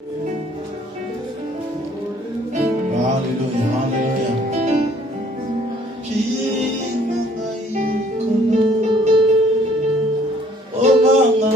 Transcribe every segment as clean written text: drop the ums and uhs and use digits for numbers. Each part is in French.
Hallelujah, hallelujah. Oh mama,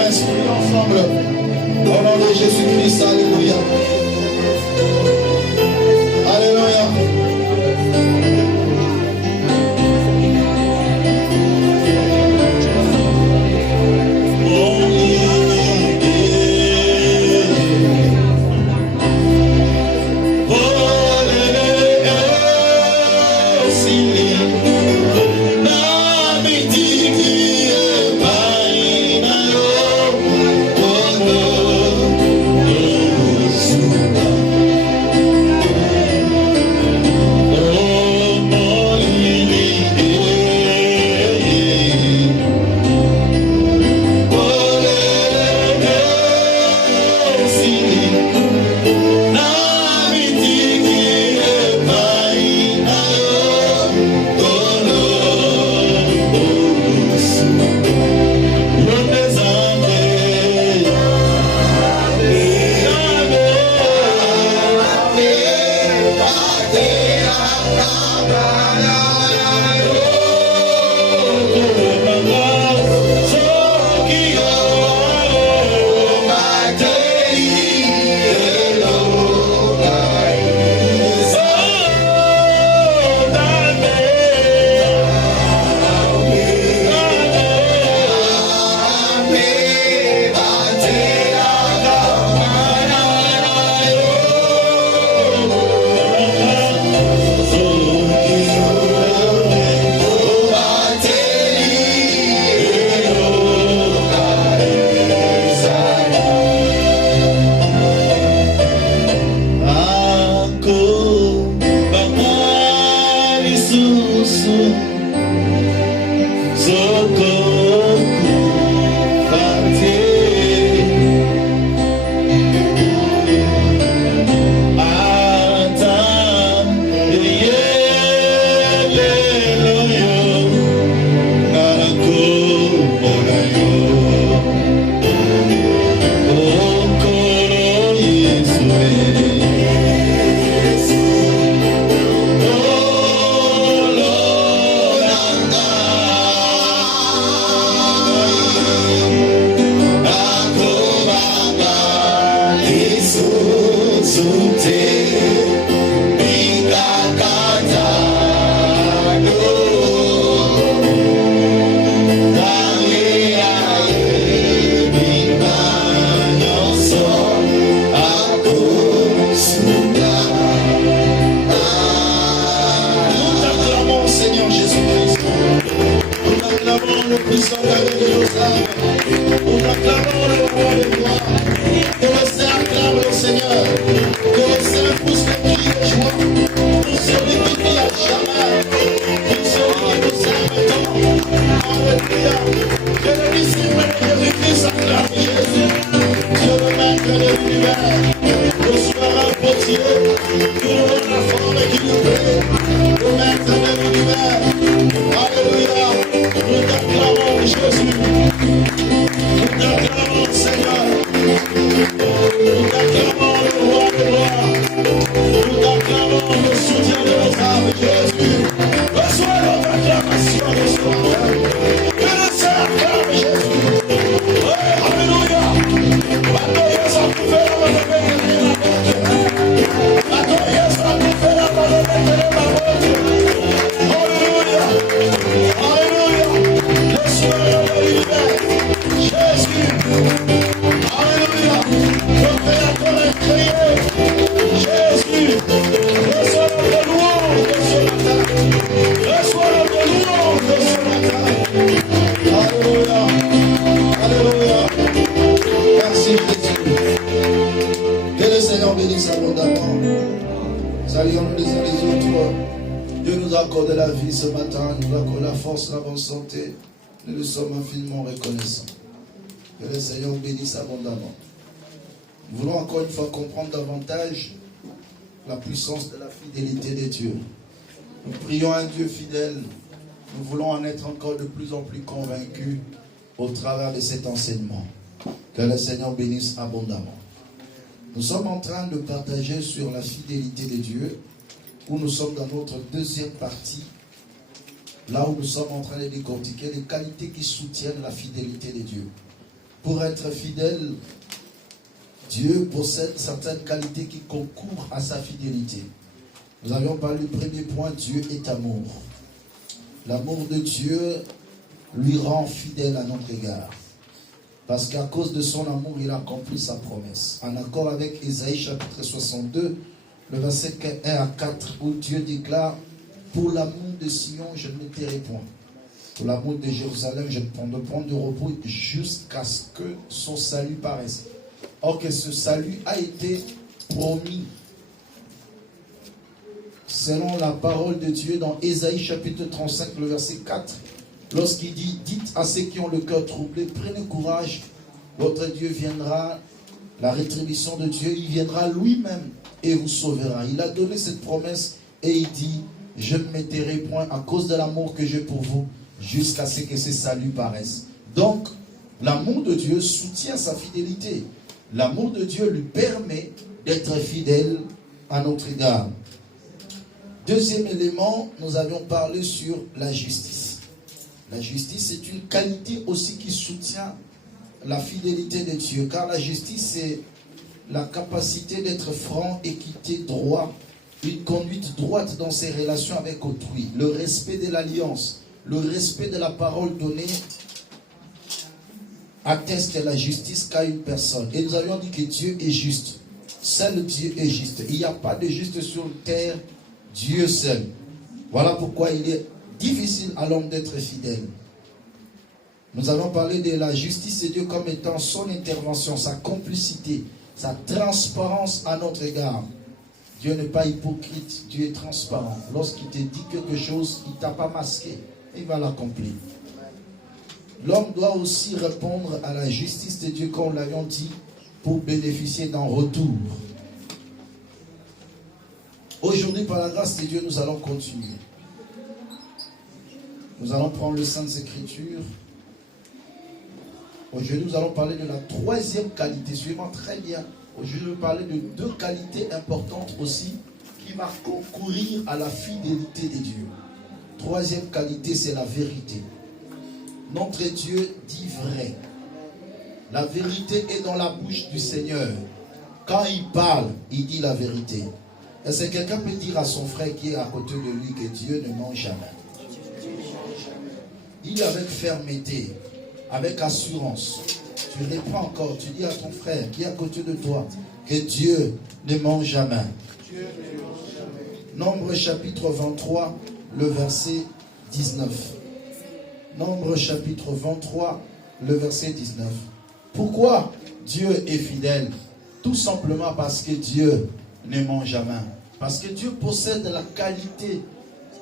Saint-Esprit ensemble. Au nom de Jésus-Christ, alléluia. Alléluia. Nous nous sommes infiniment reconnaissants. Que le Seigneur bénisse abondamment. Nous voulons encore une fois comprendre davantage la puissance de la fidélité de Dieu. Nous prions un Dieu fidèle. Nous voulons en être encore de plus en plus convaincus au travers de cet enseignement. Que le Seigneur bénisse abondamment. Nous sommes en train de partager sur la fidélité de Dieu, où nous sommes dans notre deuxième partie, là où nous sommes en train de décortiquer les qualités qui soutiennent la fidélité de Dieu. Pour être fidèle, Dieu possède certaines qualités qui concourent à sa fidélité. Nous avions parlé du premier point, Dieu est amour. L'amour de Dieu lui rend fidèle à notre égard. Parce qu'à cause de son amour, il a accompli sa promesse. En accord avec Ésaïe chapitre 62, le verset 1 à 4, où Dieu déclare: pour l'amour de Sion, je ne me tairai point. Pour l'amour de Jérusalem, je ne prendrai point de repos jusqu'à ce que son salut paraisse. Or que ce salut a été promis selon la parole de Dieu dans Ésaïe chapitre 35, le verset 4. Lorsqu'il dit: dites à ceux qui ont le cœur troublé, prenez courage, votre Dieu viendra, la rétribution de Dieu, il viendra lui-même et vous sauvera. Il a donné cette promesse et il dit: je ne me tairai point à cause de l'amour que j'ai pour vous, jusqu'à ce que ce salut paraisse. Donc, l'amour de Dieu soutient sa fidélité. L'amour de Dieu lui permet d'être fidèle à notre égard. Deuxième élément, nous avions parlé sur la justice. La justice est une qualité aussi qui soutient la fidélité de Dieu. Car la justice, c'est la capacité d'être franc, équité, droit, une conduite droite dans ses relations avec autrui, le respect de l'alliance, le respect de la parole donnée atteste la justice qu'a une personne. Et nous avions dit que Dieu est juste. Seul Dieu est juste. Il n'y a pas de juste sur terre, Dieu seul. Voilà pourquoi il est difficile à l'homme d'être fidèle. Nous avons parlé de la justice de Dieu comme étant son intervention, sa complicité, sa transparence à notre égard. Dieu n'est pas hypocrite, Dieu est transparent. Lorsqu'il te dit quelque chose, il ne t'a pas masqué, il va l'accomplir. L'homme doit aussi répondre à la justice de Dieu, comme nous l'avions dit, pour bénéficier d'un retour. Aujourd'hui, par la grâce de Dieu, nous allons continuer. Nous allons prendre le Saintes Écritures. Aujourd'hui, nous allons parler de la troisième qualité. Suivez-moi très bien. Aujourd'hui, je vais parler de deux qualités importantes aussi qui vont concourir à la fidélité de Dieu. Troisième qualité, c'est la vérité. Notre Dieu dit vrai. La vérité est dans la bouche du Seigneur. Quand il parle, il dit la vérité. Est-ce que quelqu'un peut dire à son frère qui est à côté de lui que Dieu ne ment jamais? Dis avec fermeté, avec assurance. Tu réponds encore, tu dis à ton frère qui est à côté de toi que Dieu ne ment jamais. Nombre chapitre 23, le verset 19. Nombre chapitre 23, le verset 19. Pourquoi Dieu est fidèle? Tout simplement parce que Dieu ne ment jamais. Parce que Dieu possède la qualité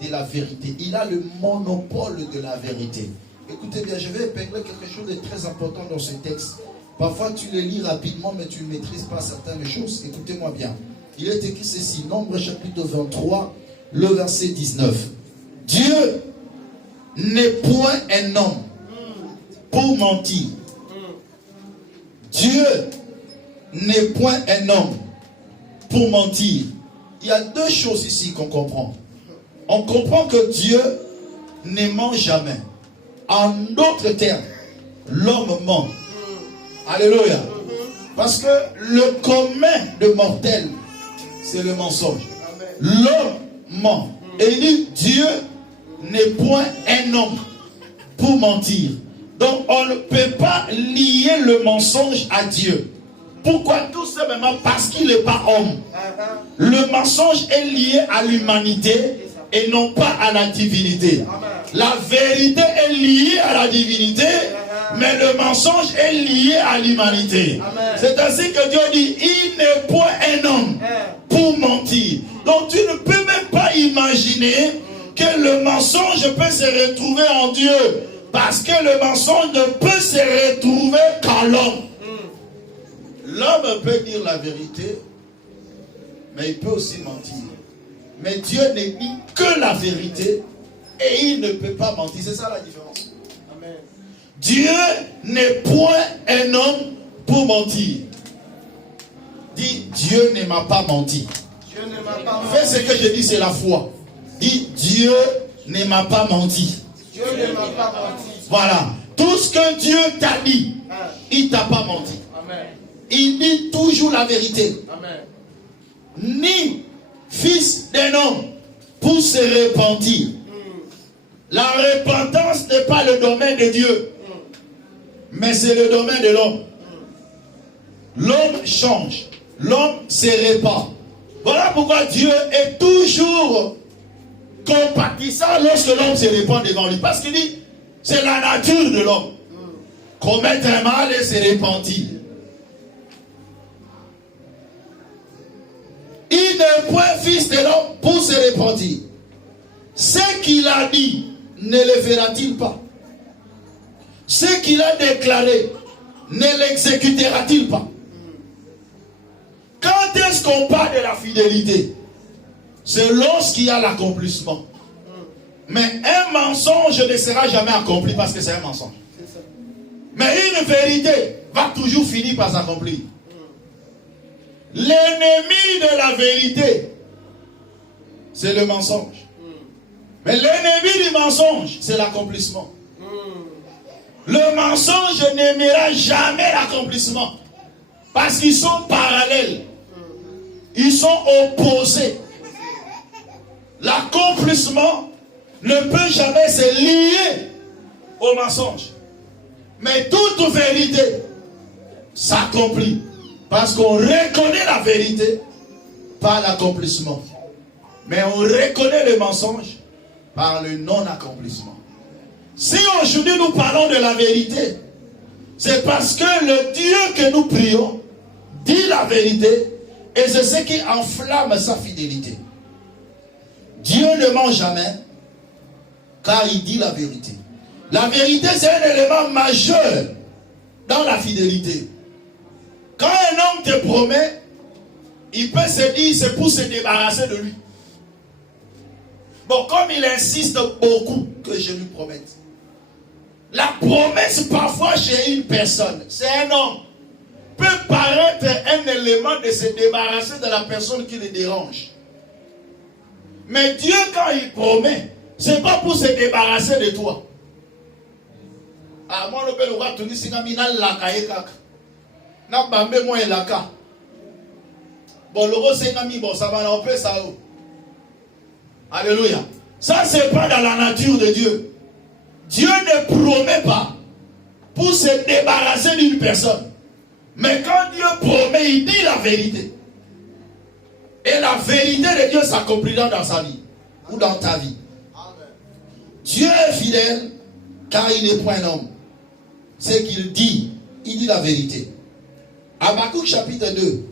de la vérité. Il a le monopole de la vérité. Écoutez bien, je vais épingler quelque chose de très important dans ce texte. Parfois tu le lis rapidement, mais tu ne maîtrises pas certaines choses. Écoutez-moi bien. Il est écrit ceci, Nombre chapitre 23, le verset 19. Dieu n'est point un homme pour mentir. Dieu n'est point un homme pour mentir. Il y a deux choses ici qu'on comprend. On comprend que Dieu ne ment jamais. En d'autres termes, l'homme ment. Alléluia. Parce que le commun de mortels, c'est le mensonge. L'homme ment. Et il dit, Dieu n'est point un homme pour mentir. Donc on ne peut pas lier le mensonge à Dieu. Pourquoi? Tout simplement parce qu'il n'est pas homme. Le mensonge est lié à l'humanité et non pas à la divinité. La vérité est liée à la divinité, mais le mensonge est lié à l'humanité. C'est ainsi que Dieu dit, il n'est point un homme pour mentir. Donc tu ne peux même pas imaginer que le mensonge peut se retrouver en Dieu. Parce que le mensonge ne peut se retrouver qu'en l'homme. L'homme peut dire la vérité, mais il peut aussi mentir. Mais Dieu n'est dit que la vérité et il ne peut pas mentir. C'est ça la différence. Amen. Dieu n'est point un homme pour mentir. Dis, Dieu ne m'a pas menti. Dieu ne m'a pas menti. Fais ce que je dis, c'est la foi. Dis, Dieu ne m'a pas menti. Dieu ne m'a pas menti. Voilà. Tout ce que Dieu t'a dit, il ne t'a pas menti. Amen. Il dit toujours la vérité. Amen. Ni fils d'un homme pour se repentir. La repentance n'est pas le domaine de Dieu, mais c'est le domaine de l'homme. L'homme change, l'homme se répand. Voilà pourquoi Dieu est toujours compatissant lorsque l'homme se répand devant lui. Parce qu'il dit, c'est la nature de l'homme. Commettre un mal et se repentir. Il n'est point fils de l'homme pour se repentir. Ce qu'il a dit, ne le fera-t-il pas? Ce qu'il a déclaré, ne l'exécutera-t-il pas? Quand est-ce qu'on parle de la fidélité? C'est lorsqu'il y a l'accomplissement. Mais un mensonge ne sera jamais accompli parce que c'est un mensonge. Mais une vérité va toujours finir par s'accomplir. L'ennemi de la vérité, c'est le mensonge. Mais l'ennemi du mensonge, c'est l'accomplissement. Le mensonge n'aimera jamais l'accomplissement. Parce qu'ils sont parallèles. Ils sont opposés. L'accomplissement ne peut jamais se lier au mensonge. Mais toute vérité s'accomplit. Parce qu'on reconnaît la vérité par l'accomplissement. Mais on reconnaît le mensonge par le non-accomplissement. Si aujourd'hui nous parlons de la vérité, c'est parce que le Dieu que nous prions dit la vérité et c'est ce qui enflamme sa fidélité. Dieu ne ment jamais car il dit la vérité. La vérité, c'est un élément majeur dans la fidélité. Quand un homme te promet, il peut se dire c'est pour se débarrasser de lui. Bon, comme il insiste beaucoup que je lui promette. La promesse parfois chez une personne, c'est un homme, peut paraître un élément de se débarrasser de la personne qui le dérange. Mais Dieu, quand il promet, c'est pas pour se débarrasser de toi. Ah, moi, le père, le roi, tout dit, c'est comme il a la caïka. N'a pas même moi, il a ka. Bon, le roi, c'est comme il bon, ça va en paix, ça. Alléluia. Ça, c'est pas dans la nature de Dieu. Dieu ne promet pas pour se débarrasser d'une personne. Mais quand Dieu promet, il dit la vérité. Et la vérité de Dieu s'accomplira dans sa vie. Ou dans ta vie. Dieu est fidèle car il n'est point un homme. C'est qu'il dit. Il dit la vérité. Habakkuk chapitre 2.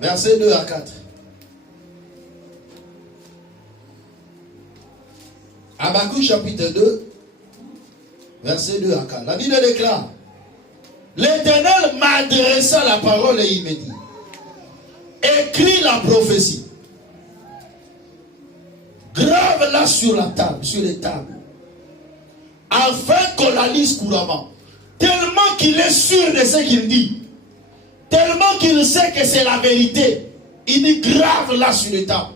Versets 2 à 4. Habakkuk chapitre 2, verset 2 à 4. La Bible déclare, l'Éternel m'adressa la parole et il me dit, écris la prophétie, grave-la sur la table, sur les tables, afin qu'on la lise couramment. Tellement qu'il est sûr de ce qu'il dit, tellement qu'il sait que c'est la vérité, il dit grave-la sur les tables.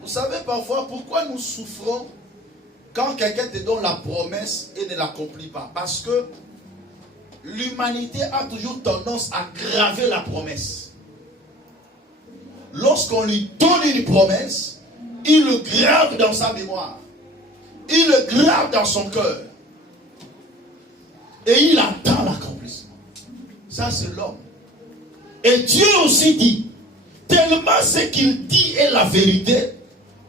Vous savez parfois pourquoi nous souffrons quand quelqu'un te donne la promesse et ne l'accomplit pas? Parce que l'humanité a toujours tendance à graver la promesse. Lorsqu'on lui donne une promesse, il le grave dans sa mémoire. Il le grave dans son cœur. Et il attend l'accomplissement. Ça, c'est l'homme. Et Dieu aussi dit, tellement ce qu'il dit est la vérité,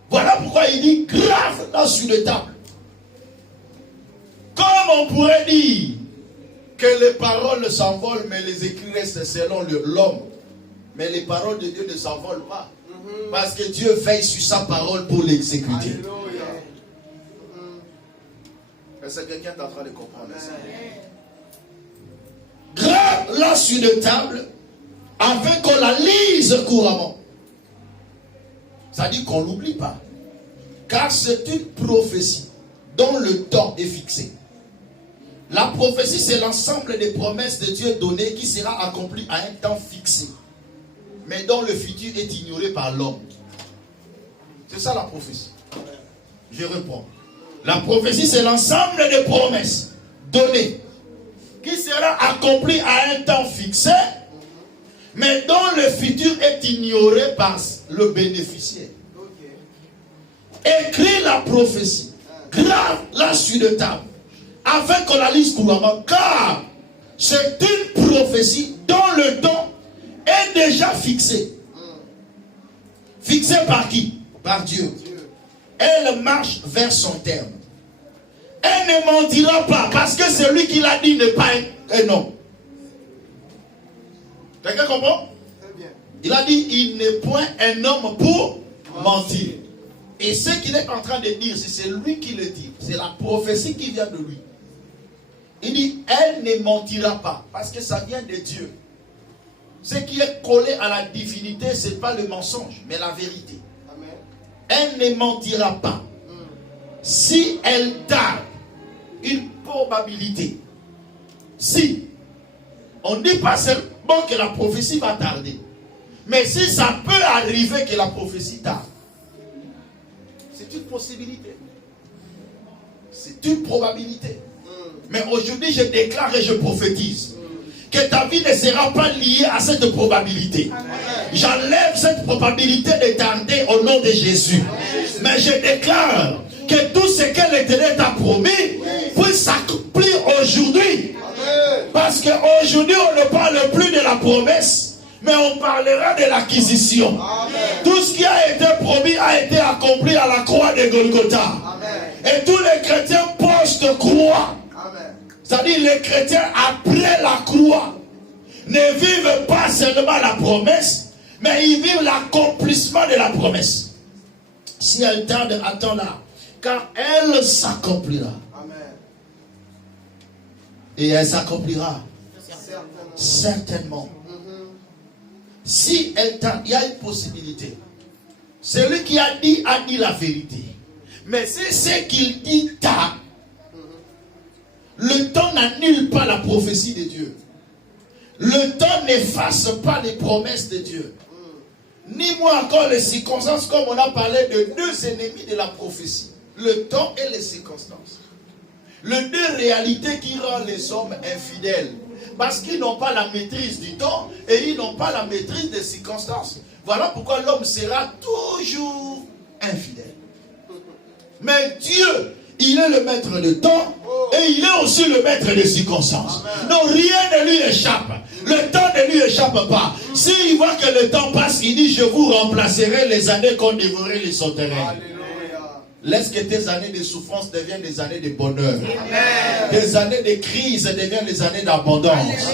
voilà pourquoi il dit grave là sur les tables. Comme on pourrait dire que les paroles s'envolent, mais les écrits restent selon l'homme. Mais les paroles de Dieu ne s'envolent pas. Parce que Dieu veille sur sa parole pour l'exécuter. Est-ce que quelqu'un est en train de comprendre ça? Grave là sur les tables, afin qu'on la lise couramment. Ça dit qu'on ne l'oublie pas. Car c'est une prophétie dont le temps est fixé. La prophétie, c'est l'ensemble des promesses de Dieu données qui sera accomplie à un temps fixé. Mais dont le futur est ignoré par l'homme. C'est ça la prophétie. Je reprends. La prophétie, c'est l'ensemble des promesses données qui sera accompli à un temps fixé, mais dont le futur est ignoré par le bénéficiaire. Écris la prophétie, grave-la sur le table, afin qu'on la lise couramment, car c'est une prophétie dont le temps est déjà fixé. Fixé par qui? Par Dieu. Elle marche vers son terme. Elle ne mentira pas, parce que celui qui l'a dit n'est pas un homme. Quelqu'un comprend? Il a dit, il n'est point un homme pour mentir. Et ce qu'il est en train de dire, c'est lui qui le dit. C'est la prophétie qui vient de lui. Il dit, elle ne mentira pas, parce que ça vient de Dieu. Ce qui est collé à la divinité, ce n'est pas le mensonge, mais la vérité. Amen. Elle ne mentira pas. Si elle tarde, une probabilité. Si, on ne dit pas seulement que la prophétie va tarder, mais si ça peut arriver que la prophétie tarde, c'est une possibilité. C'est une probabilité. Mais aujourd'hui, je déclare et je prophétise que ta vie ne sera pas liée à cette probabilité. J'enlève cette probabilité de tarder au nom de Jésus. Mais je déclare que tout ce que l'Éternel t'a promis puisse s'accomplir aujourd'hui. Parce qu'aujourd'hui, on ne parle plus de la promesse, mais on parlera de l'acquisition. Tout ce qui a été promis a été accompli à la croix de Golgotha. Et tous les chrétiens post-croix, c'est-à-dire les chrétiens après la croix, ne vivent pas seulement la promesse, mais ils vivent l'accomplissement de la promesse. Si elle tarde, attends-la, car elle s'accomplira. Et elle s'accomplira certainement. Si elle tarde, il y a une possibilité. Celui qui a dit la vérité. Mais si ce qu'il dit tarde, le temps n'annule pas la prophétie de Dieu. Le temps n'efface pas les promesses de Dieu. Ni moi encore les circonstances, comme on a parlé de deux ennemis de la prophétie. Le temps et les circonstances. Les deux réalités qui rendent les hommes infidèles. Parce qu'ils n'ont pas la maîtrise du temps et ils n'ont pas la maîtrise des circonstances. Voilà pourquoi l'homme sera toujours infidèle. Mais Dieu, il est le maître du temps et il est aussi le maître des circonstances. Donc rien ne lui échappe. Le temps ne lui échappe pas. S'il voit que le temps passe, il dit, je vous remplacerai les années qu'on dévorait les sauterelles. Laisse que tes années de souffrance deviennent des années de bonheur. Amen. Des années de crise deviennent des années d'abondance.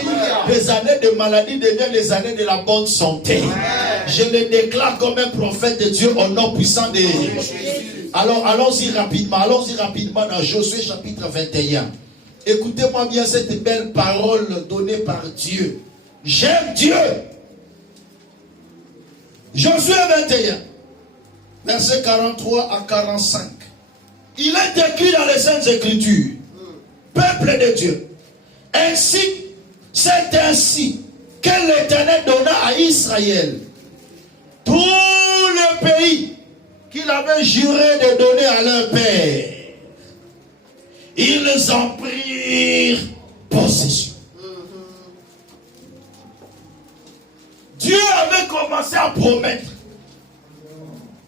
Des années de maladie deviennent des années de la bonne santé. Amen. Je le déclare comme un prophète de Dieu au nom puissant de Jésus. Alors allons-y rapidement dans Josué chapitre 21. Écoutez-moi bien cette belle parole donnée par Dieu. J'aime Dieu. Josué 21. Versets 43 à 45. Il est écrit dans les Saintes Écritures, peuple de Dieu, c'est ainsi que l'Éternel donna à Israël tout le pays qu'il avait juré de donner à leur père. Ils en prirent possession. Dieu avait commencé à promettre.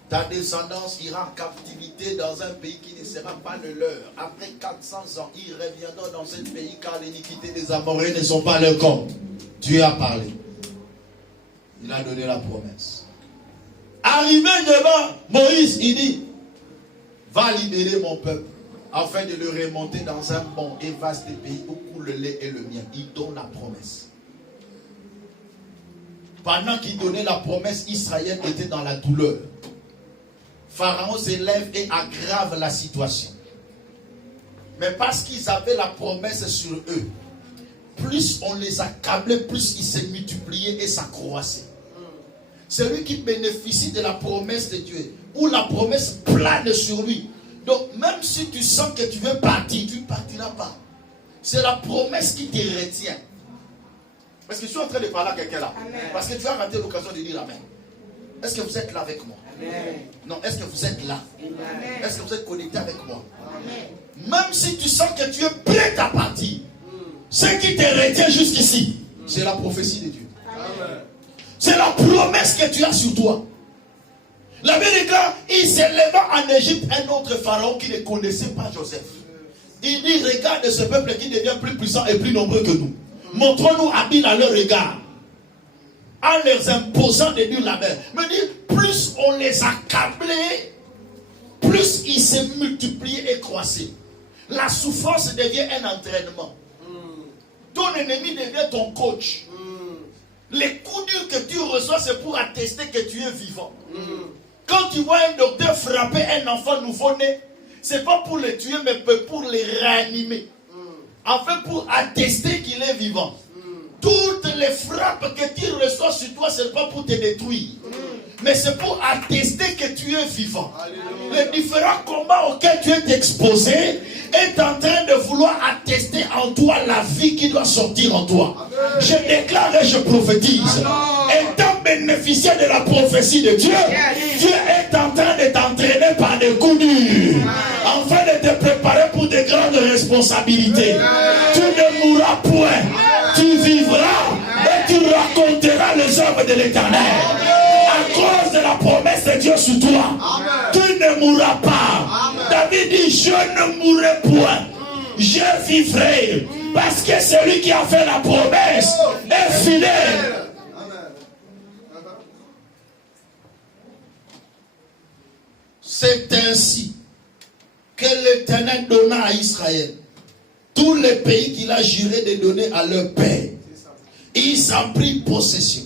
Ta descendance ira en captivité dans un pays qui ne sera pas le leur. Après 400 ans, ils reviendront dans ce pays car l'iniquité des Amoréens ne sont pas leur compte. Dieu a parlé. Il a donné la promesse. Arrivé devant Moïse, il dit, va libérer mon peuple afin de le remonter dans un bon et vaste pays où coule le lait et le miel. Il donne la promesse. Pendant qu'il donnait la promesse, Israël était dans la douleur. Pharaon s'élève et aggrave la situation. Mais parce qu'ils avaient la promesse sur eux, plus on les accablait, plus ils se multipliaient et s'accroissaient. Celui qui bénéficie de la promesse de Dieu, où la promesse plane sur lui. Donc même si tu sens que tu veux partir, tu ne partiras pas. C'est la promesse qui te retient. Parce que je suis en train de parler à quelqu'un là. Amen. Parce que tu as raté l'occasion de dire Amen. Est-ce que vous êtes là avec moi? Non, est-ce que vous êtes là? Est-ce que vous êtes connecté avec moi? Même si tu sens que tu es prêt à partir, ce qui te retient jusqu'ici, c'est la prophétie de Dieu. C'est la promesse que tu as sur toi. La Bible déclare, il s'éleva en Égypte un autre pharaon qui ne connaissait pas Joseph. Il dit, regarde ce peuple qui devient plus puissant et plus nombreux que nous. Montrons-nous habiles à leur regard. En leur imposant de dire la mer. Mais dit, plus on les accablait, plus ils se multipliaient et croissaient. La souffrance devient un entraînement. Ton ennemi devient ton coach. Les coups durs que tu reçois, c'est pour attester que tu es vivant. Quand tu vois un docteur frapper un enfant nouveau-né, c'est pas pour le tuer, mais pour le réanimer. Enfin, pour attester qu'il est vivant. Toutes les frappes que tu reçois sur toi, c'est pas pour te détruire. Mais c'est pour attester que tu es vivant. Les différents combats auxquels tu es exposé est en train de vouloir attester en toi la vie qui doit sortir en toi. Je déclare et je prophétise. Étant bénéficiaire de la prophétie de Dieu, Dieu est en train de t'entraîner par des coups durs, afin de te préparer pour de grandes responsabilités. Tu ne mourras point, tu vivras et tu raconteras les œuvres de l'Éternel. À cause de la promesse de Dieu sur toi, tu ne mourras pas. David dit, je ne mourrai point, je vivrai, parce que celui qui a fait la promesse est fidèle. C'est ainsi que l'Éternel donna à Israël tous les pays qu'il a juré de donner à leur père. Ils en prirent possession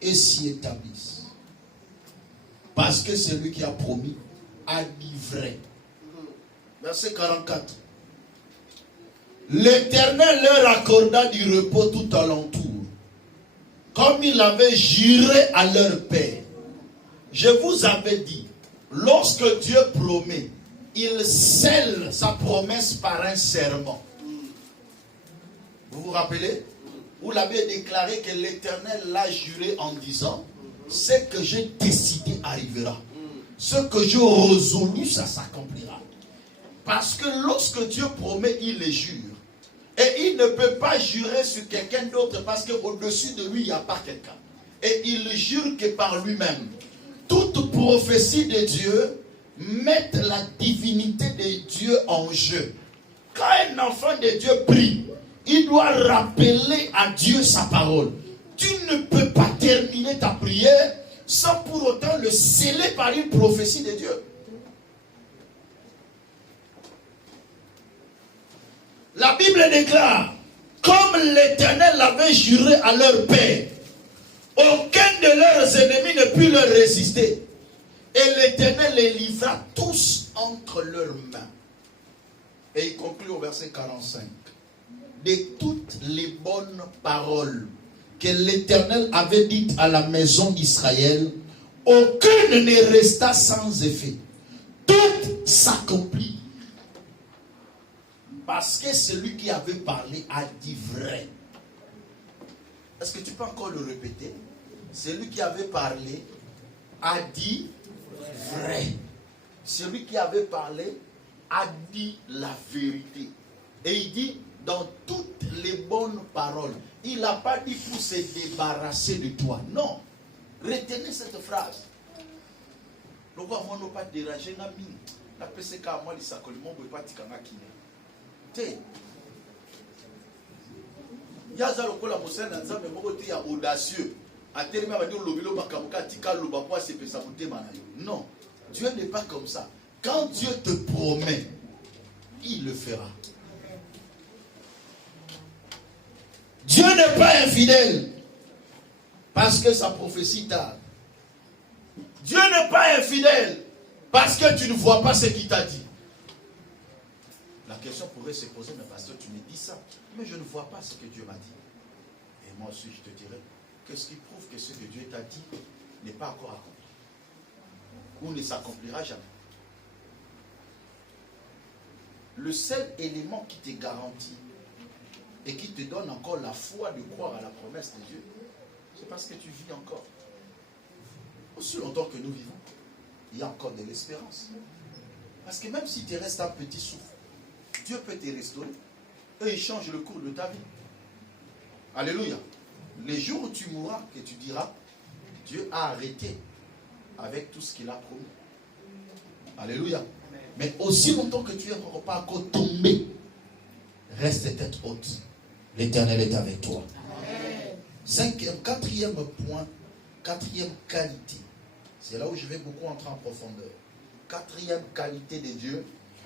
et s'y établissent. Parce que celui qui a promis a livré. Verset 44. L'Éternel leur accorda du repos tout alentour, comme il avait juré à leur père. Je vous avais dit, lorsque Dieu promet, il scelle sa promesse par un serment. Vous vous rappelez? Vous l'avez déclaré que l'Éternel l'a juré en disant, ce que j'ai décidé arrivera. Ce que j'ai résolu, ça s'accomplira. Parce que lorsque Dieu promet, il le jure. Et il ne peut pas jurer sur quelqu'un d'autre parce qu'au-dessus de lui, il n'y a pas quelqu'un. Et il ne jure que par lui-même. Toute prophétie de Dieu met la divinité de Dieu en jeu. Quand un enfant de Dieu prie, il doit rappeler à Dieu sa parole. Tu ne peux pas terminer ta prière sans pour autant le sceller par une prophétie de Dieu. La Bible déclare, comme l'Éternel l'avait juré à leur père, aucun de leurs ennemis ne put leur résister. Et l'Éternel les livra tous entre leurs mains. Et il conclut au verset 45. De toutes les bonnes paroles que l'Éternel avait dites à la maison d'Israël, aucune ne resta sans effet. Toutes s'accomplirent. Parce que celui qui avait parlé a dit vrai. Est-ce que tu peux encore le répéter? Celui qui avait parlé a dit vrai. Celui qui avait parlé a dit la vérité. Et il dit dans toutes les bonnes paroles. Il n'a pas dit pour se débarrasser de toi. Non. Retenez cette phrase. Le roi moi n'a pas dérangé na mine. La PCK à moi, il s'accole. Mon ne pas tikanga kine. Yaza lokola mosana nzambe moko te ya audacieux. Atelemi ba dire lobilo bakamuka tika loba po se pesa motema na yo. Non. Dieu n'est pas comme ça. Quand Dieu te promet, il le fera. Dieu n'est pas infidèle parce que sa prophétie tarde. Dieu n'est pas infidèle parce que tu ne vois pas ce qu'il t'a dit. La question pourrait se poser, mais pasteur, tu me dis ça, mais je ne vois pas ce que Dieu m'a dit. Et moi aussi, je te dirais, qu'est-ce qui prouve que ce que Dieu t'a dit n'est pas encore accompli ou ne s'accomplira jamais? Le seul élément qui te garantit et qui te donne encore la foi de croire à la promesse de Dieu, c'est parce que tu vis encore. Aussi longtemps que nous vivons. il y a encore de l'espérance. Parce que même si tu restes un petit souffle, Dieu peut te restaurer et il change le cours de ta vie. Alléluia. Les jours où tu mourras, que tu diras, Dieu a arrêté avec tout ce qu'il a promis. Alléluia. Mais aussi longtemps que tu n'es pas encore tombé, reste tête haute. L'Éternel est avec toi. Quatrième point, quatrième qualité. C'est là où je vais beaucoup entrer en profondeur. Quatrième qualité de Dieu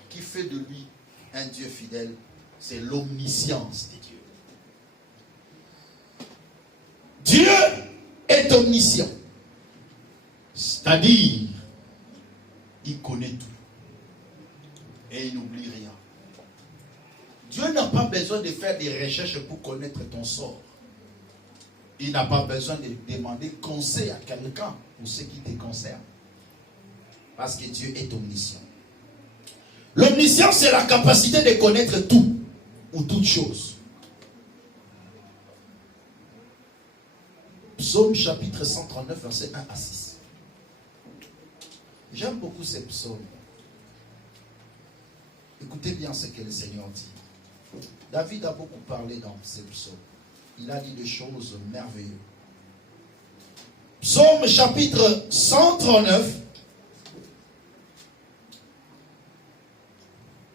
qui fait de lui un Dieu fidèle, c'est l'omniscience de Dieu. Dieu est omniscient. C'est-à-dire, il connaît tout. Et il n'oublie rien. Dieu n'a pas besoin de faire des recherches pour connaître ton sort. Il n'a pas besoin de demander conseil à quelqu'un pour ce qui te concerne. Parce que Dieu est omniscient. L'omniscience, c'est la capacité de connaître tout ou toute chose. Psaume chapitre 139, versets 1 à 6. J'aime beaucoup ces psaumes. Écoutez bien ce que le Seigneur dit. David a beaucoup parlé dans ces psaumes. Il a dit des choses merveilleuses. Psaume chapitre 139,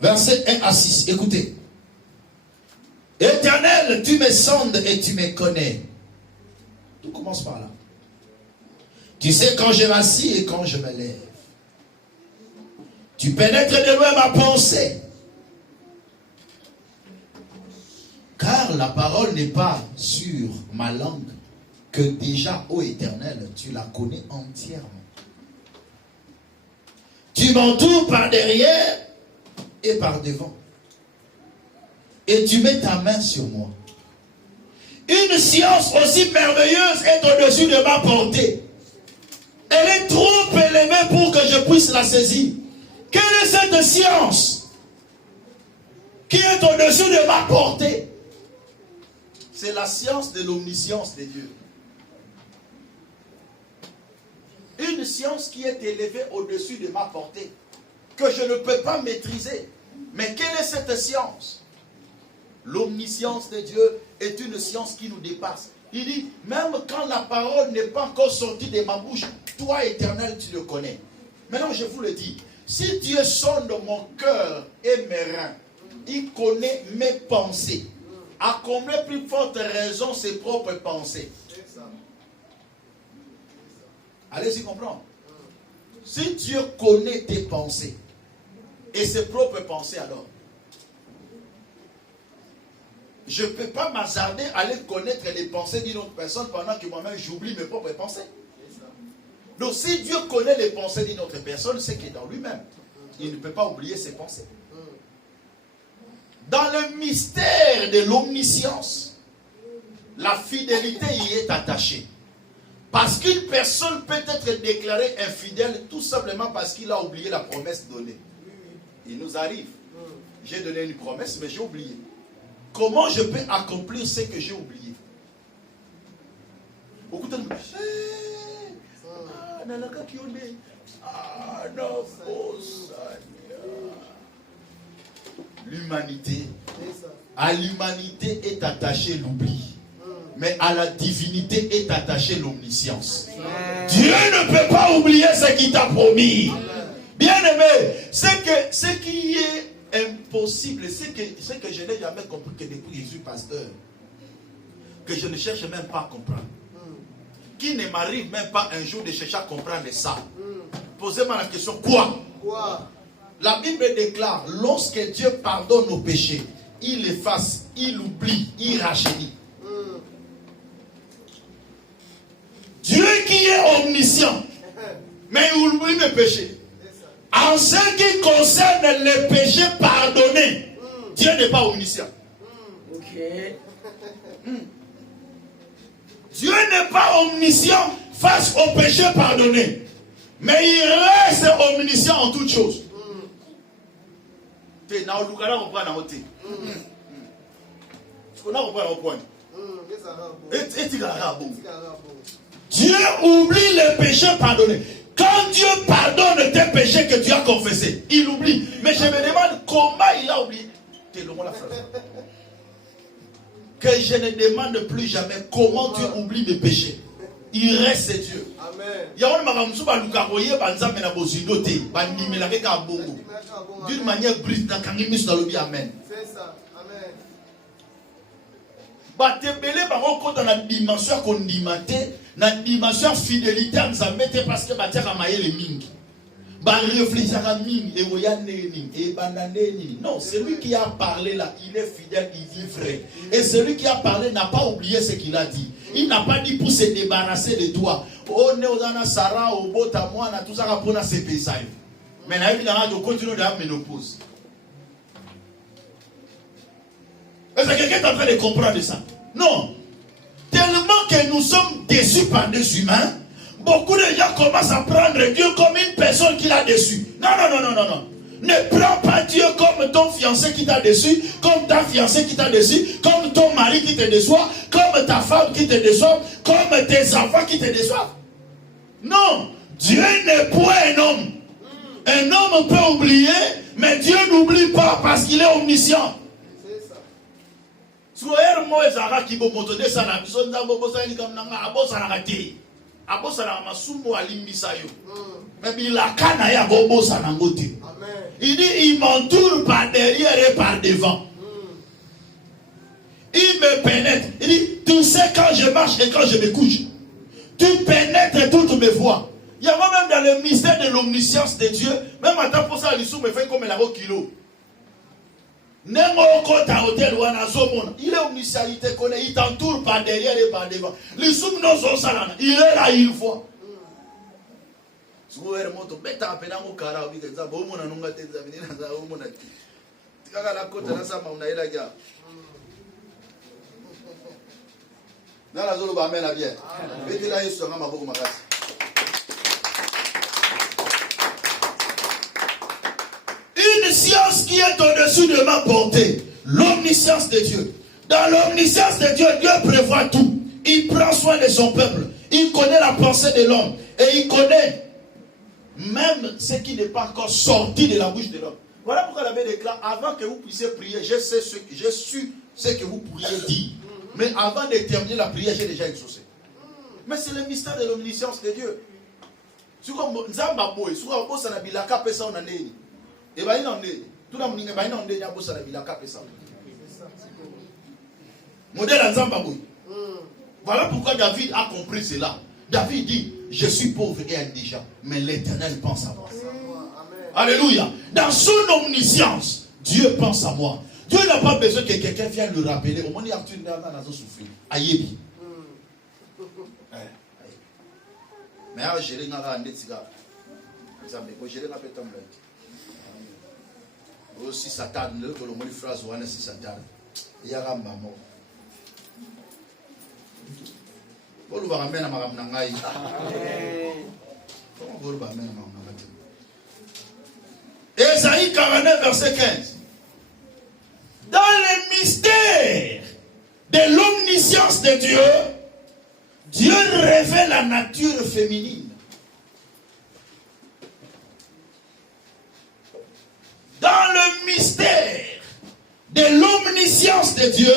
verset 1 à 6. Écoutez. Éternel, tu me sondes et tu me connais. Tout commence par là. Tu sais quand je m'assis et quand je me lève. Tu pénètres de loin ma pensée. Car la parole n'est pas sur ma langue, que déjà, ô Éternel, tu la connais entièrement. Tu m'entoures par derrière et par devant. Et tu mets ta main sur moi. Une science aussi merveilleuse est au-dessus de ma portée. Elle est trop élevée pour que je puisse la saisir. Quelle est cette science qui est au-dessus de ma portée? C'est la science de l'omniscience de Dieu. Une science qui est élevée au-dessus de ma portée, que je ne peux pas maîtriser. Mais quelle est cette science? L'omniscience de Dieu est une science qui nous dépasse. Il dit, même quand la parole n'est pas encore sortie de ma bouche, toi, Éternel, tu le connais. Maintenant, je vous le dis, si Dieu sonde mon cœur et mes reins, il connaît mes pensées. À combien plus forte raison ses propres pensées? Allez-y comprendre. Si Dieu connaît tes pensées et ses propres pensées, alors je ne peux pas m'hasarder à aller connaître les pensées d'une autre personne pendant que moi-même j'oublie mes propres pensées. Donc si Dieu connaît les pensées d'une autre personne, c'est qu'il est dans lui-même. Il ne peut pas oublier ses pensées. Dans le mystère de l'omniscience, la fidélité y est attachée. Parce qu'une personne peut être déclarée infidèle tout simplement parce qu'il a oublié la promesse donnée. Il nous arrive. J'ai donné une promesse, mais j'ai oublié. Comment je peux accomplir ce que j'ai oublié? Beaucoup de gens l'humanité, à l'humanité est attachée l'oubli. Mais à la divinité est attachée l'omniscience. Dieu ne peut pas oublier ce qu'il t'a promis. Bien-aimé, ce qui est impossible, ce que je n'ai jamais compris que depuis Jésus pasteur, que je ne cherche même pas à comprendre, qui ne m'arrive même pas un jour de chercher à comprendre ça. Posez-moi la question, quoi? La Bible déclare, lorsque Dieu pardonne nos péchés, il efface, il oublie, il rajeunit. Dieu qui est omniscient, mais il oublie mes péchés. En ce qui concerne les péchés pardonnés, Dieu n'est pas omniscient. Dieu n'est pas omniscient face aux péchés pardonnés, mais il reste omniscient en toutes choses. Dieu oublie les péchés pardonnés. Quand Quand Dieu pardonne tes péchés que tu as confessés, il oublie. Mais je me demande comment il a oublié. Que je ne demande plus jamais comment Dieu oublie mes péchés. Il reste Dieu. D'une manière brute, amen. C'est ça. Amen. Dans la dimension condimate, la dimension fidélité, parce que les mingi. Non, celui qui a parlé là, il est fidèle, il dit vrai. Et celui qui a parlé n'a pas oublié ce qu'il a dit. Il n'a pas dit pour se débarrasser de toi. Oh, Neodana Sarah, au Botamoa, tout ça pour se payer. Mais il a continué de la ménopause. Est-ce que quelqu'un est en train de comprendre ça? Non. Tellement que nous sommes déçus par des humains, beaucoup de gens commencent à prendre Dieu comme une personne qui l'a déçu. Non. Ne prends pas Dieu comme ton fiancé qui t'a déçu, comme ta fiancée qui t'a déçu, comme ton mari qui te déçoit, comme ta femme qui te déçoit, comme tes enfants qui te déçoivent. Non. Dieu n'est point un homme. Un homme peut oublier, mais Dieu n'oublie pas parce qu'il est omniscient. Mais il dit, il m'entoure par derrière et par devant. Il me pénètre. Il dit, tu sais quand je marche et quand je me couche. Tu pénètres toutes mes voies. Il y a même dans le mystère de l'omniscience de Dieu, même à temps pour ça, l'issue me fait comme la kilo. Il est omniscient, il te connaît, il t'entoure par derrière et par devant. L'issue il est là, il voit. Une science qui est au-dessus de ma portée, l'omniscience de Dieu. Dans l'omniscience de Dieu, Dieu prévoit tout. Il prend soin de son peuple. Il connaît la pensée de l'homme. Et il connaît même ce qui n'est pas encore sorti de la bouche de l'homme. Voilà pourquoi la Bible déclare, avant que vous puissiez prier, j'ai su ce que vous pourriez dire. Mais avant de terminer la prière, j'ai déjà exaucé. Mais c'est le mystère de l'omniscience de Dieu. Voilà pourquoi David a compris cela. David dit, je suis pauvre et indigent, mais l'Éternel pense à moi. Alléluia. Dans son omniscience, Dieu pense à moi. Dieu n'a pas besoin que quelqu'un vienne le rappeler. Au moins, il y a tout le monde souffrir. Aïebi. Mais je l'ai aussi Satan, le monde phrase ou si Satan. Il y a un maman. Vous le ramène à Madame Nangaï. Vous le ramène à Madame Nangaï. Ésaïe 49, verset 15. Dans le mystère de l'omniscience de Dieu, Dieu révèle la nature féminine. Dans le mystère de l'omniscience de Dieu,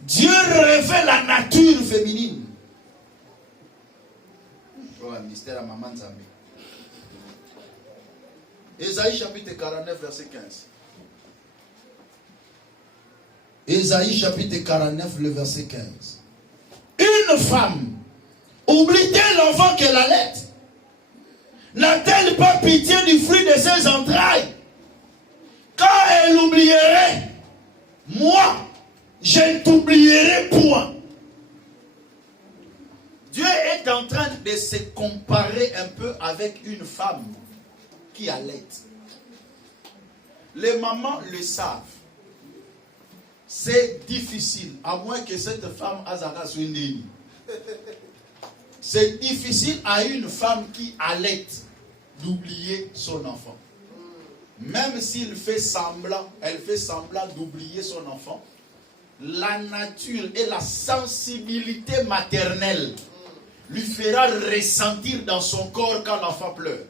Dieu révèle la nature féminine. Mystère à Maman Zambé. Ésaïe chapitre 49, verset 15. Ésaïe chapitre 49, le verset 15. Une femme oublie-t-elle l'enfant qu'elle allait? N'a-t-elle pas pitié du fruit de ses entrailles? Quand elle oublierait, moi, je ne t'oublierai point. Dieu est en train de se comparer un peu avec une femme qui allait. Les mamans le savent. C'est difficile, à moins que cette femme Azara soit née. C'est difficile à une femme qui allait d'oublier son enfant. Même s'il fait semblant, elle fait semblant d'oublier son enfant, la nature et la sensibilité maternelle lui fera ressentir dans son corps quand l'enfant pleure.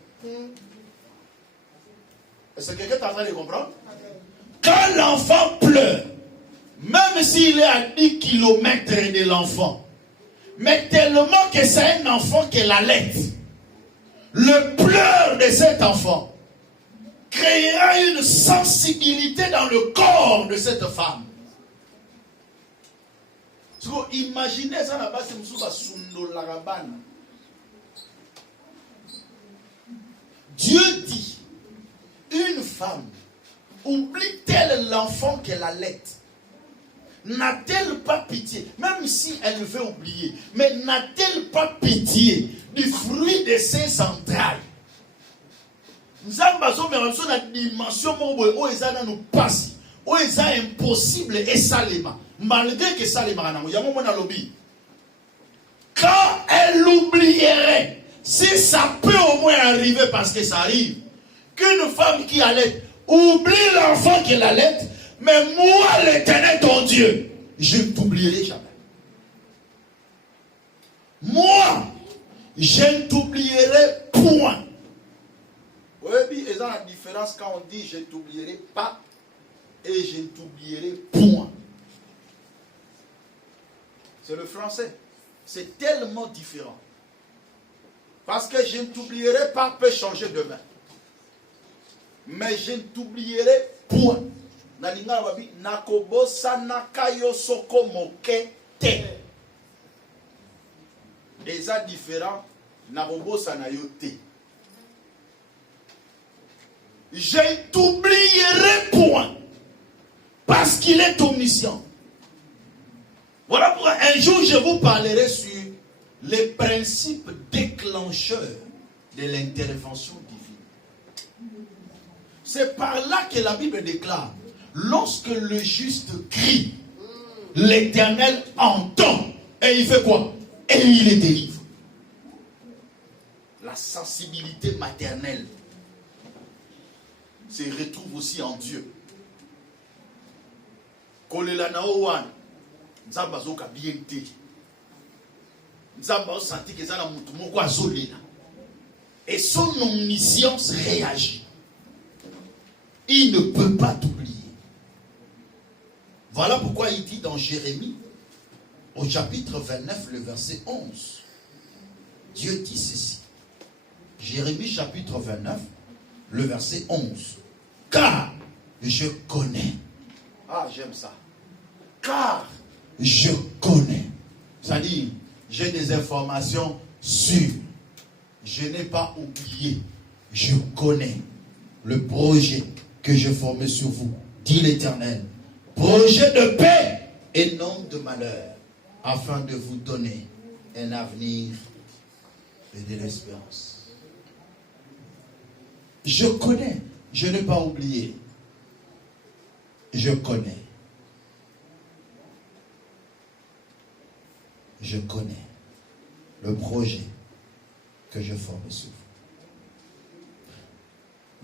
Est-ce que quelqu'un est en train de comprendre? Quand l'enfant pleure, même s'il est à 10 km de l'enfant, mais tellement que c'est un enfant qu'elle allait, le pleur de cet enfant créera une sensibilité dans le corps de cette femme. Imaginez ça là-bas, c'est Dieu dit, une femme oublie-t-elle l'enfant qu'elle allait? N'a-t-elle pas pitié, même si elle veut oublier, mais n'a-t-elle pas pitié du fruit de ses entrailles? Nous avons une dimension où ils nous passent, où ils sont impossible et salima. Malgré que salima, quand elle oublierait, si ça peut au moins arriver parce que ça arrive, qu'une femme qui allait oublie l'enfant qu'elle allait, mais moi, l'Éternel, ton Dieu, je ne t'oublierai jamais. Moi, je ne t'oublierai point. Oui, il y a la différence quand on dit je ne t'oublierai pas et je ne t'oublierai point. C'est le français. C'est tellement différent. Parce que je ne t'oublierai pas peut changer demain. Mais je ne t'oublierai point. Nalinga wabi nakobosa nakayo soko moke te. Et ça différent nakobosa na yo te. Je ne t'oublierai point parce qu'il est omniscient. Voilà pourquoi un jour je vous parlerai sur les principes déclencheurs de l'intervention divine. C'est par là que la Bible déclare: lorsque le juste crie, l'Éternel entend. Et il fait quoi? Et il les délivre. La sensibilité maternelle se retrouve aussi en Dieu. Et son omniscience réagit. Il ne peut pas t'oublier. Voilà pourquoi il dit dans Jérémie, au chapitre 29, le verset 11, Dieu dit ceci. Jérémie chapitre 29, le verset 11. Car je connais. Ah, j'aime ça. Car je connais. C'est-à-dire, j'ai des informations sûres. Je n'ai pas oublié. Je connais le projet que je formais sur vous, dit l'Éternel. Projet de paix et non de malheur, afin de vous donner un avenir et de l'espérance. Je connais, je n'ai pas oublié. Je connais. Je connais le projet que je forme sur vous.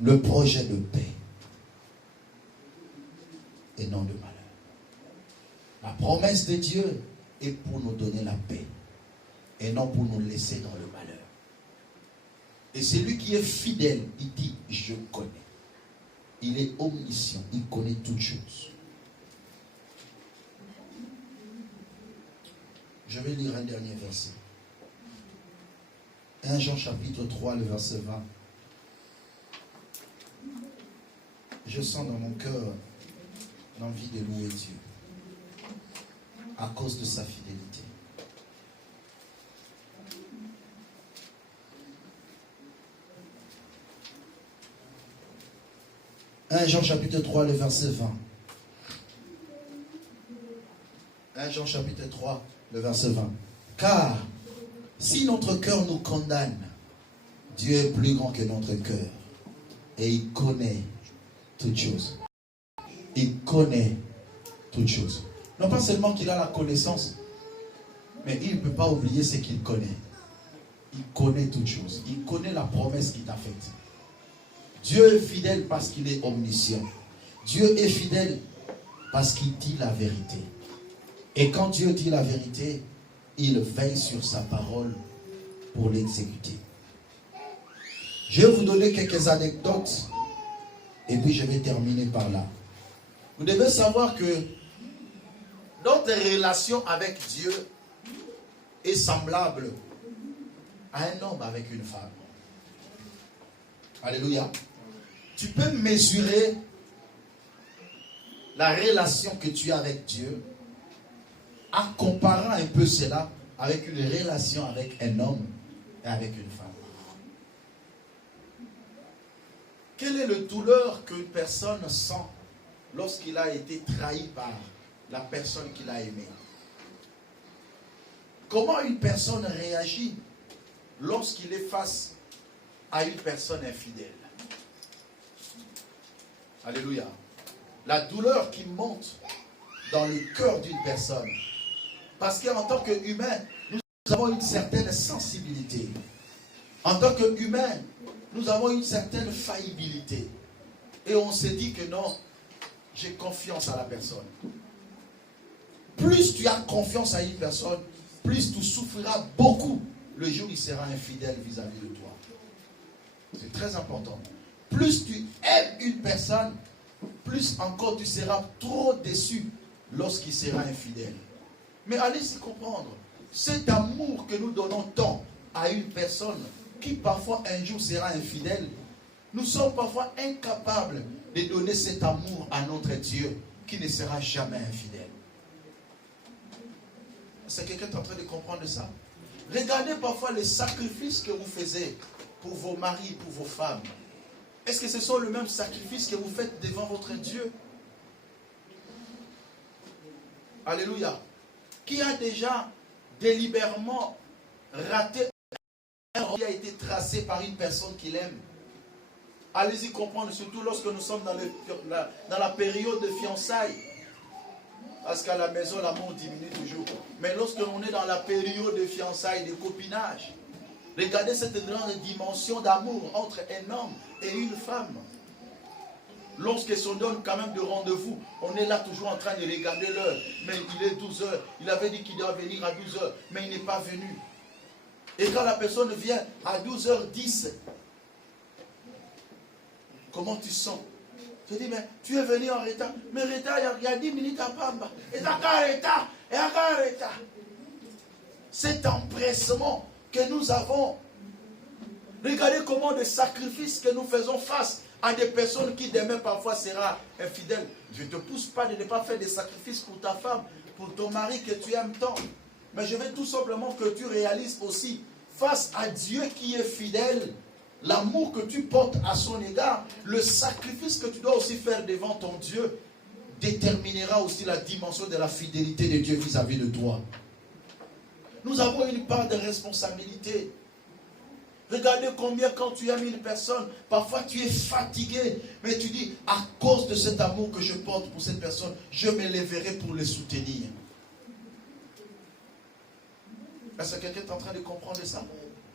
Le projet de paix et non de malheur. La promesse de Dieu est pour nous donner la paix et non pour nous laisser dans le malheur. Et celui qui est fidèle, il dit, je connais. Il est omniscient, il connaît toutes choses. Je vais lire un dernier verset. 1 Jean chapitre 3, le verset 20. Je sens dans mon cœur l'envie de louer Dieu à cause de sa fidélité. « 1 Jean chapitre 3, le verset 20. 1 Jean chapitre 3, le verset 20. Car si notre cœur nous condamne, Dieu est plus grand que notre cœur et il connaît toutes choses. Il connaît toutes choses. Non pas seulement qu'il a la connaissance, mais il ne peut pas oublier ce qu'il connaît. Il connaît toutes choses. Il connaît la promesse qu'il t'a faite. Dieu est fidèle parce qu'il est omniscient. Dieu est fidèle parce qu'il dit la vérité. Et quand Dieu dit la vérité, il veille sur sa parole pour l'exécuter. Je vais vous donner quelques anecdotes et puis je vais terminer par là. Vous devez savoir que notre relation avec Dieu est semblable à un homme avec une femme. Alléluia. Tu peux mesurer la relation que tu as avec Dieu en comparant un peu cela avec une relation avec un homme et avec une femme. Quelle est la douleur qu'une personne sent lorsqu'il a été trahi par la personne qu'il a aimée? Comment une personne réagit lorsqu'il est face à une personne infidèle? Alléluia. La douleur qui monte dans le cœur d'une personne. Parce qu'en tant qu'humain, nous avons une certaine sensibilité. En tant qu'humain, nous avons une certaine faillibilité. Et on se dit que non, j'ai confiance à la personne. Plus tu as confiance à une personne, plus tu souffriras beaucoup le jour où il sera infidèle vis-à-vis de toi. C'est très important. Plus tu aimes une personne, plus encore tu seras trop déçu lorsqu'il sera infidèle. Mais allez-y comprendre, cet amour que nous donnons tant à une personne qui parfois un jour sera infidèle, nous sommes parfois incapables de donner cet amour à notre Dieu qui ne sera jamais infidèle. Est-ce que quelqu'un est en train de comprendre ça? Regardez parfois les sacrifices que vous faites pour vos maris, pour vos femmes. Est-ce que ce sont les mêmes sacrifices que vous faites devant votre Dieu? Alléluia. Qui a déjà délibérément raté un rôle qui a été tracé par une personne qu'il aime? Allez-y comprendre, surtout lorsque nous sommes dans la période de fiançailles. Parce qu'à la maison, l'amour diminue toujours. Mais lorsque l'on est dans la période de fiançailles, de copinage, regardez cette grande dimension d'amour entre un homme et une femme. Lorsqu'ils se donnent quand même de rendez-vous, on est là toujours en train de regarder l'heure. Mais il est 12 heures. Il avait dit qu'il doit venir à 12 heures, mais il n'est pas venu. Et quand la personne vient à 12h10, comment tu sens? Je dis, mais tu es venu en retard. Mais retard, il y a 10 minutes à Pamba. Et retard. Cet empressement que nous avons. Regardez comment des sacrifices que nous faisons face à des personnes qui demain parfois sera infidèles. Je ne te pousse pas de ne pas faire des sacrifices pour ta femme, pour ton mari que tu aimes tant. Mais je veux tout simplement que tu réalises aussi, face à Dieu qui est fidèle, l'amour que tu portes à son égard, le sacrifice que tu dois aussi faire devant ton Dieu, déterminera aussi la dimension de la fidélité de Dieu vis-à-vis de toi. Nous avons une part de responsabilité. Regardez combien quand tu aimes une personne, parfois tu es fatigué, mais tu dis, à cause de cet amour que je porte pour cette personne, je me lèverai pour le soutenir. Est-ce que quelqu'un est en train de comprendre ça?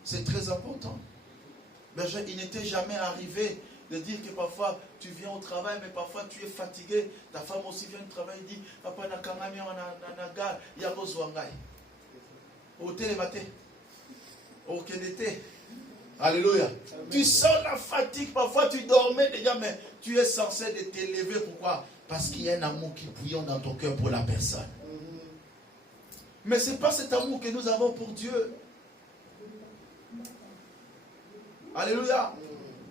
C'est très important. Mais il n'était jamais arrivé de dire que parfois tu viens au travail, mais parfois tu es fatigué. Ta femme aussi vient au travail et dit, papa, il y a besoin. Au télématé, au Kénété. Alléluia. Tu sens la fatigue, parfois tu dormais déjà, mais tu es censé de t'élever. Pourquoi? Parce qu'il y a un amour qui bouillonne dans ton cœur pour la personne. Mais ce n'est pas cet amour que nous avons pour Dieu. Alléluia.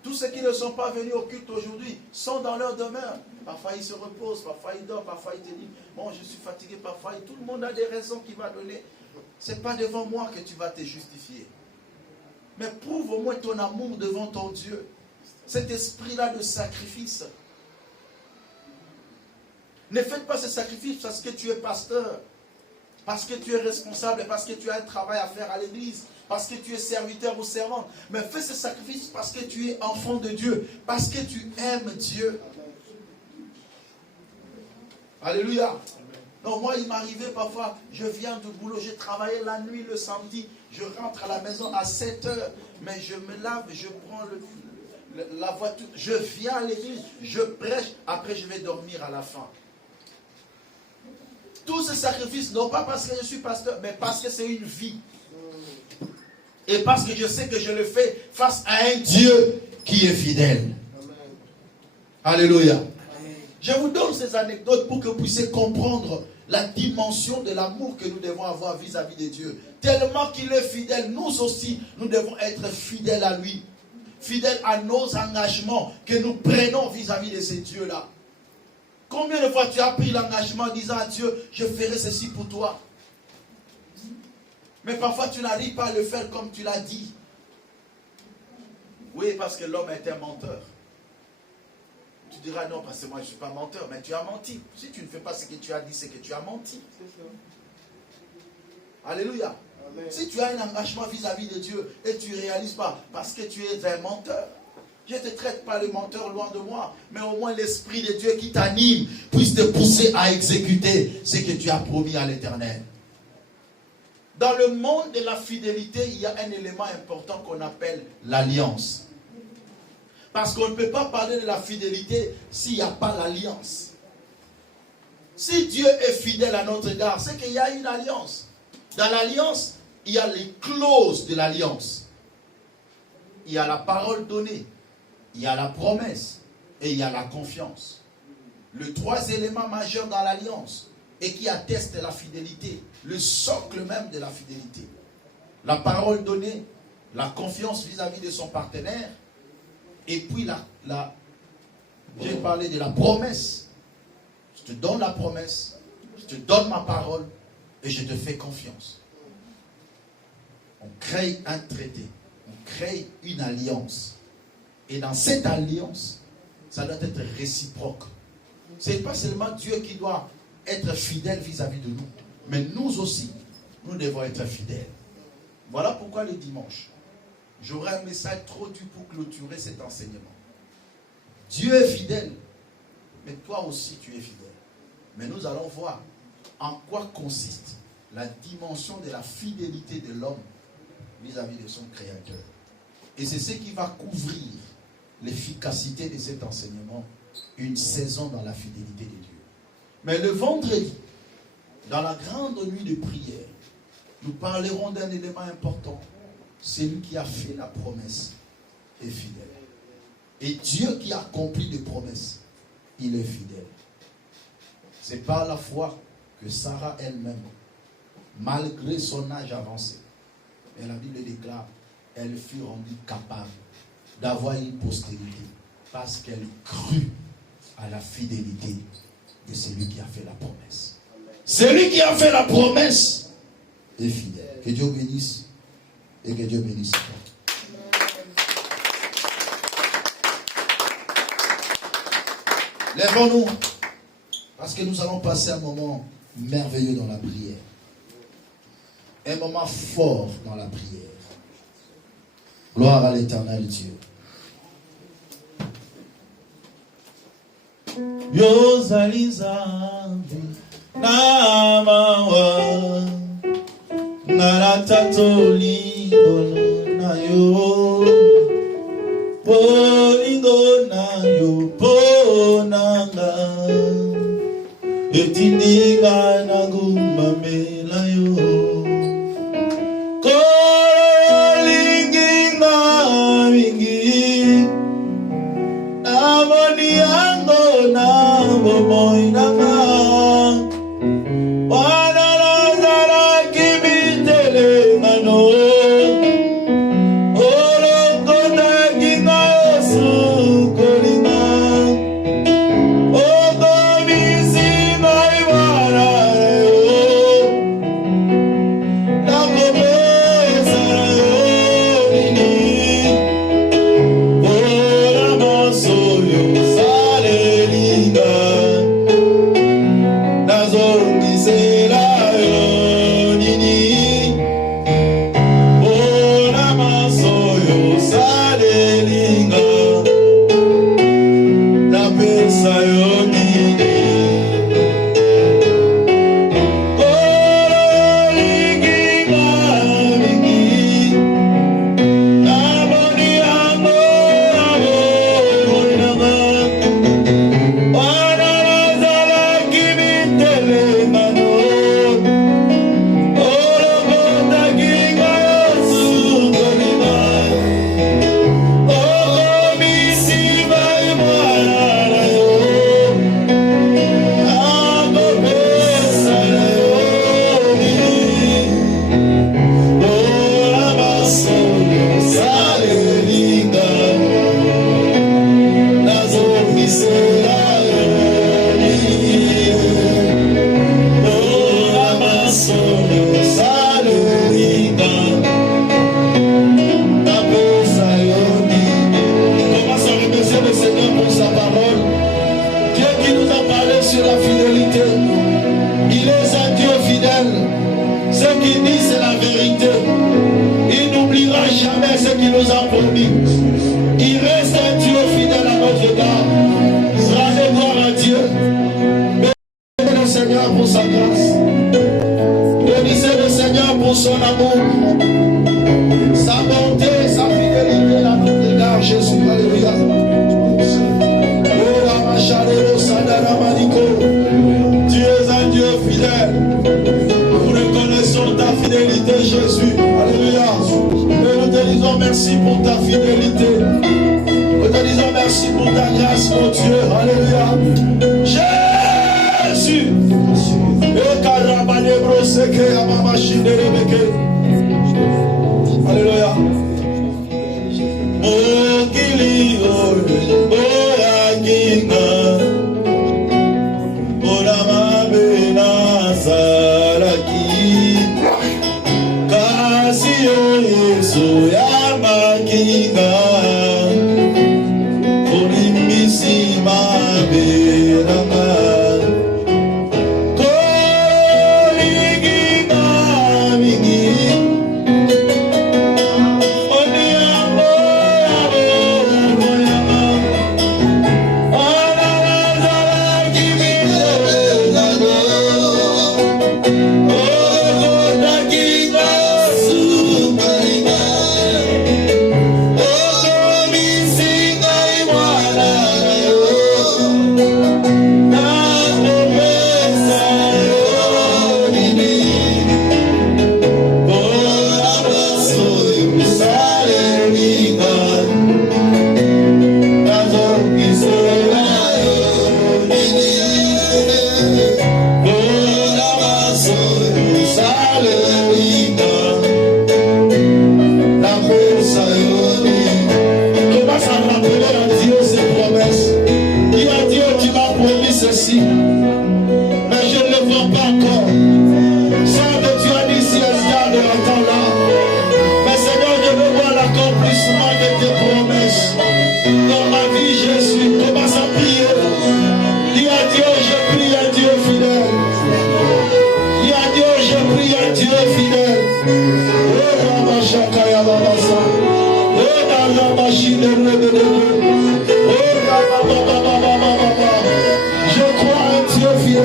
Tous ceux qui ne sont pas venus au culte aujourd'hui sont dans leur demeure. Parfois ils se reposent, parfois ils dorment, parfois ils te disent, bon je suis fatigué, parfois tout le monde a des raisons qu'il va donner. Ce n'est pas devant moi que tu vas te justifier. Mais prouve au moins ton amour devant ton Dieu. Cet esprit-là de sacrifice. Ne faites pas ce sacrifice parce que tu es pasteur, parce que tu es responsable, parce que tu as un travail à faire à l'église, parce que tu es serviteur ou servante. Mais fais ce sacrifice parce que tu es enfant de Dieu, parce que tu aimes Dieu. Alléluia. Donc moi, il m'arrivait parfois, je viens du boulot, j'ai travaillé la nuit, le samedi, je rentre à la maison à 7 heures, mais je me lave, je prends la voiture, je viens à l'église, je prêche, après je vais dormir à la fin. Tous ces sacrifices, non pas parce que je suis pasteur, mais parce que c'est une vie. Et parce que je sais que je le fais face à un Dieu qui est fidèle. Alléluia. Je vous donne ces anecdotes pour que vous puissiez comprendre la dimension de l'amour que nous devons avoir vis-à-vis de Dieu. Tellement qu'il est fidèle, nous aussi, nous devons être fidèles à lui. Fidèles à nos engagements que nous prenons vis-à-vis de ces dieux-là. Combien de fois tu as pris l'engagement en disant à Dieu, je ferai ceci pour toi. Mais parfois tu n'arrives pas à le faire comme tu l'as dit. Oui, parce que l'homme est un menteur. Tu diras non, parce que moi je ne suis pas menteur, mais tu as menti. Si tu ne fais pas ce que tu as dit, c'est que tu as menti. Alléluia. Amen. Si tu as un engagement vis-à-vis de Dieu et tu ne réalises pas, parce que tu es un menteur. Je ne te traite pas le menteur loin de moi, mais au moins l'Esprit de Dieu qui t'anime puisse te pousser à exécuter ce que tu as promis à l'Éternel. Dans le monde de la fidélité, il y a un élément important qu'on appelle l'alliance. Parce qu'on ne peut pas parler de la fidélité s'il n'y a pas l'alliance. Si Dieu est fidèle à notre égard, c'est qu'il y a une alliance. Dans l'alliance, il y a les clauses de l'alliance. Il y a la parole donnée, il y a la promesse et il y a la confiance. Les trois éléments majeurs dans l'alliance et qui attestent la fidélité, le socle même de la fidélité. La parole donnée, la confiance vis-à-vis de son partenaire. Et puis, j'ai parlé de la promesse. Je te donne la promesse, je te donne ma parole et je te fais confiance. On crée un traité, on crée une alliance. Et dans cette alliance, ça doit être réciproque. Ce n'est pas seulement Dieu qui doit être fidèle vis-à-vis de nous, mais nous aussi, nous devons être fidèles. Voilà pourquoi le dimanche, j'aurai un message trop dur pour clôturer cet enseignement. Dieu est fidèle, mais toi aussi tu es fidèle. Mais nous allons voir en quoi consiste la dimension de la fidélité de l'homme vis-à-vis de son Créateur. Et c'est ce qui va couvrir l'efficacité de cet enseignement, une saison dans la fidélité de Dieu. Mais le vendredi, dans la grande nuit de prière, nous parlerons d'un élément important. Celui qui a fait la promesse est fidèle. Et Dieu qui a accompli les promesses, il est fidèle. C'est par la foi que Sarah elle-même, malgré son âge avancé, et la Bible déclare, elle fut rendue capable d'avoir une postérité parce qu'elle crut à la fidélité de celui qui a fait la promesse. Celui qui a fait la promesse est fidèle. Que Dieu bénisse et que Dieu bénisse toi. Lèvons-nous parce que nous allons passer un moment merveilleux dans la prière. Un moment fort dans la prière. Gloire à l'Éternel Dieu. Yozalizambi namawa naratatoli na yo polingo na yo ponanga etindinga na gumamela yo kolinginga mingi amoni yango na moinanga wana nazara kibitele ngano olokona kinga sukolinga okomisi maibara yo nakobesa yo nini ora masoyo salelinga nazongisela son amour, sa bonté, sa fidélité à notre égard, Jésus. Alléluia. Oh, Ramacharero Sadaramaniko. Tu es un Dieu fidèle. Nous reconnaissons ta fidélité, Jésus. Alléluia. Et nous te disons merci pour ta fidélité. Nous te disons merci pour ta grâce, mon Dieu. Alléluia. Jésus. Alléluia. Oh,